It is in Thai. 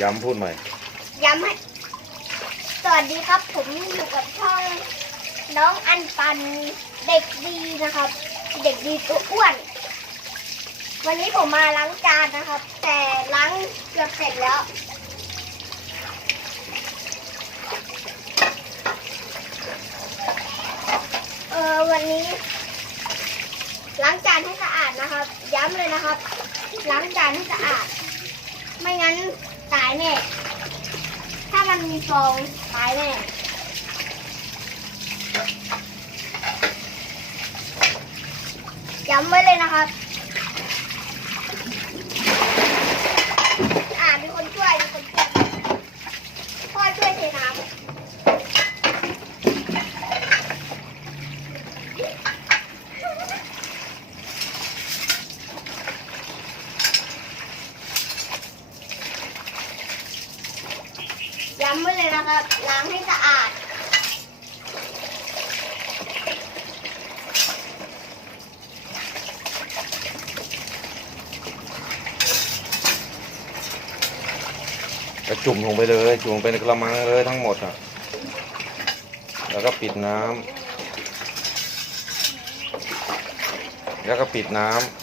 ย้ำพูดใหม่ ย้ำให้ สวัสดีครับ ผมอยู่กับช่องน้องอันปันเด็กดีนะครับ เด็กดีตัวอ้วน วันนี้ผมมาล้างจานนะครับ แต่ล้างเกือบเสร็จแล้ว เออวันนี้ ล้างจานให้สะอาดนะครับ ย้ำเลยนะครับ ล้างจานให้สะอาด ไม่งั้น ตายแน่ ถ้ามันมีฟองตายแน่ย้ำไว้เลยนะครับ อ่ามีคนช่วย มีคนช่วยพ่อช่วยเทน้ำ ย้ำไว้เลยนะครับล้างให้สะอาดก็จุ่มลงไปเลย จุ่มลงไปในกระมังเลยทั้งหมดอะ แล้วก็ปิดน้ำแล้วก็ปิดน้ำ